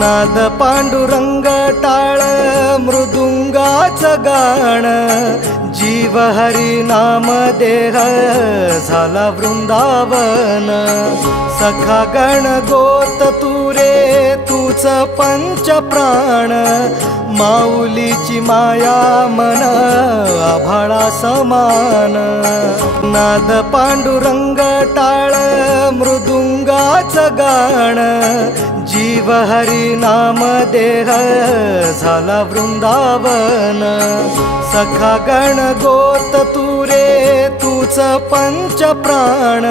नाद पांडुरंग टाळ मृदुंगाच गाण. जीव हरी नाम देह झाला वृंदावन. सखा गण गोत तुरे तूच पंच प्राण. माऊलीची माया मन आभाळा समान. नाद पांडुरंग टाळ मृदुंगाच गाण. जीव हरी नाम देह झाला वृंदावन. सखा गण गोत तुरे तूच पंच प्राण.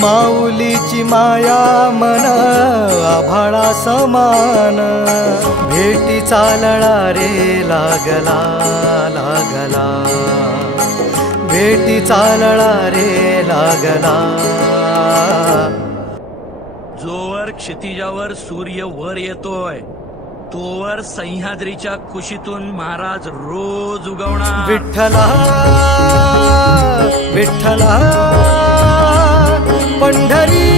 माऊलीची माया मन समान. भेटी चालळा रे लागला लागला. भेटी चालळा रे लागला. जोवर क्षितिजावर सूर्य वर येतोय तोवर सह्याद्रीच्या कुशीतून महाराज रोज उगवणार. विठ्ठला विठ्ठला पंढरीच्या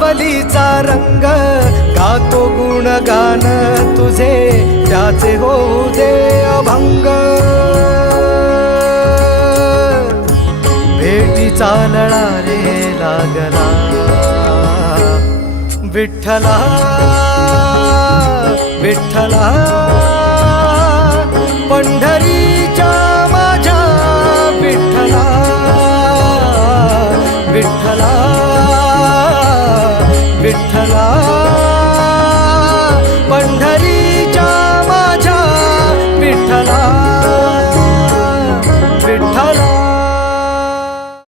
सावलीचा रंग गातो गुणगान तुझे त्याचे होऊ दे अभंग. भेटी चालळा रे लागला विठ्ठला विठ्ठला पंढरी ಮಾಡಲಾ